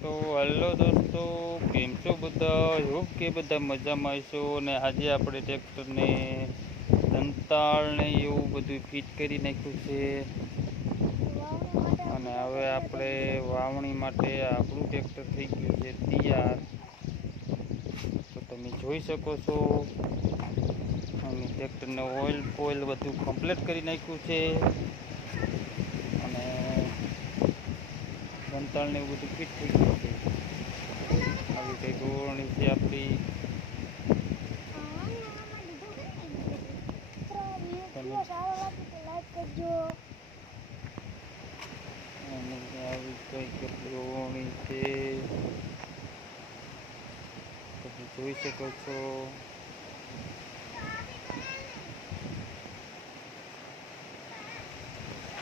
તો હલો દોસ્તો, કેમ છો બધા? હોપ કે બધા મજામાં છો અને આજે આપણે ટ્રેક્ટરને દંતાળને એવું બધું ફિટ કરી નાખ્યું છે. અને હવે આપણે વાવણી માટે આપણું ટ્રેક્ટર થઈ ગયું છે તૈયાર. તો તમે જોઈ શકો છો. અને ટ્રેક્ટરને ઓઇલ પોઇલ બધું કમ્પ્લીટ કરી નાખ્યું છે અને દંતાળને એવું બધું ફિટ થઈ ગયું છે. આવી કઈ ગોળણી છે આપણી આવી કઈ ગોળણી છે. તમે જોઈ શકો છો.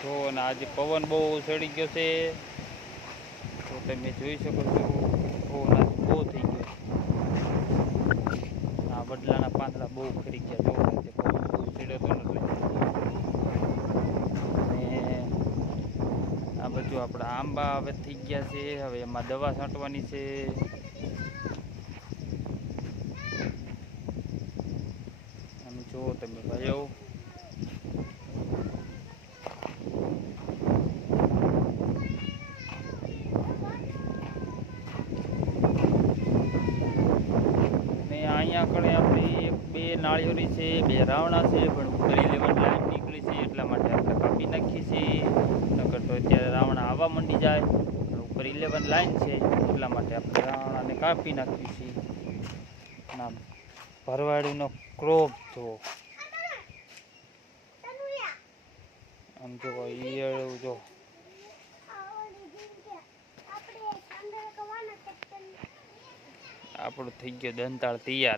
જો અને આજે પવન બહુ ચડી ગયો છે. તમે જોઈ શકો છો, બહુ આજે બહુ થઈ ગયો. આ વડલાના પાંદડા બહુ ખરી ગયા જો આજે બહુ ચડ્યો હતો અને આ બધું આપણા આંબા હવે થઈ ગયા છે, હવે એમાં દવા છાંટવાની છે. આમ જુઓ તમે ભાઈઓ ને આગળ આપણી બે નાળિયોરી છે, બે રાવણા છે, પણ ઉપર ઇલેવન લાઈન નીકળી છે, એટલા માટે આપણે કાપી નાખીએ છીએ નકર તો અત્યારે રાવણા આવવા માંડી જાય ઉપર ઇલેવન લાઈન છે, એટલા માટે આપણે રાવણાને કાપી નાખીએ છીએ નામ ભરવાડીનો ક્રોપ જુઓ આમ જુઓ ઈયળ જો. આપણું થઈ ગયો દંતાળ તૈયાર.